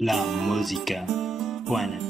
lamusica.net.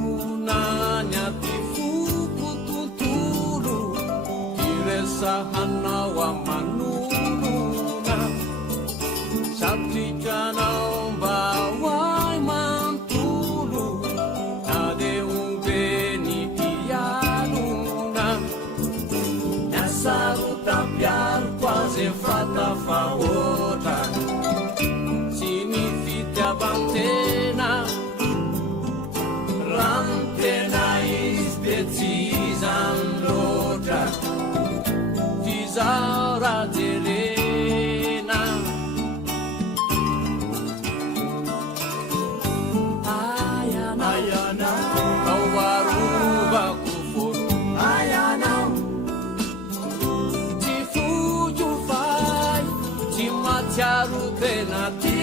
Manunanya tifuku tuturu Kiresahana wa manununa Sabti janau bawai mantulu Nade umbeni pianuna Nasaru tapiar quasi fatta faota Significa bantena Rantena is decizan loja Tizaura terena Ayana Kawaruba kufur Ayana Tifuju fai Timatiaru tenati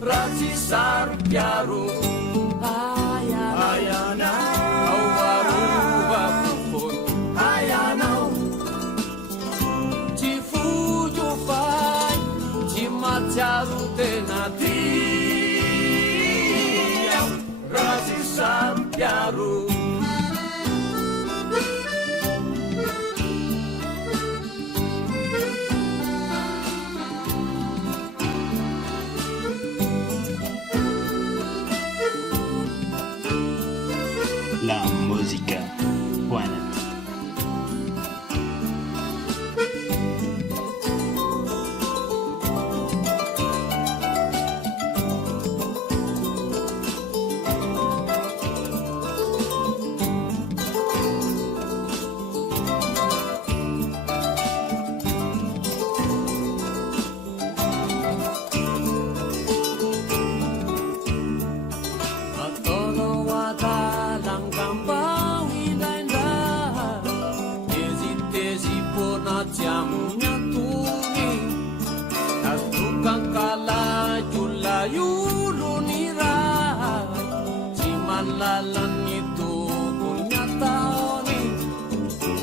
Rati sarpiaru Ayana Awaruba kufur Ayana Tifuju fai Timatiaru tenati Rati sarpiaru lamusica.net. Jamnya tuni Tukang kala jula yulunira Cimalalan itu punya taoni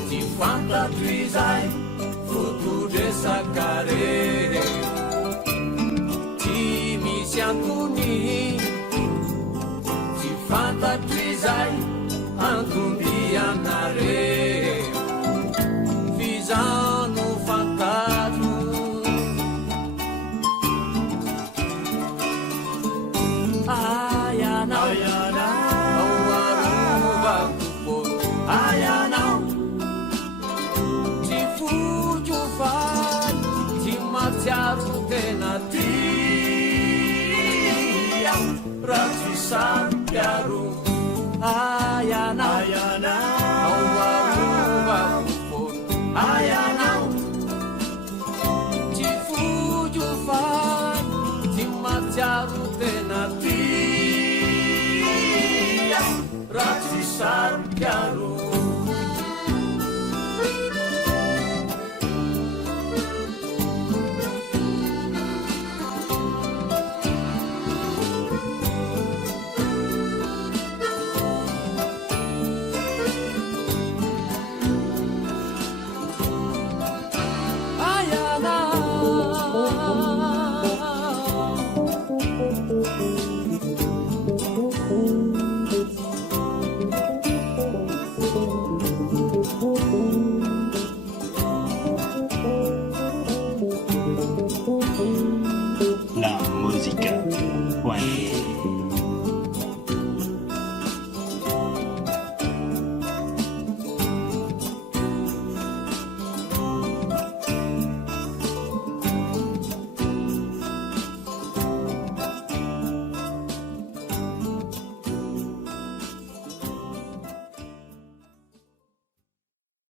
Cifanta trizai Futu desa kare Cimisiantuni Cifanta trizai Antun dianare Fizano fantasma Ayana Awaruba kufur Ayana Tifuju fai Timatiaru tenati Rati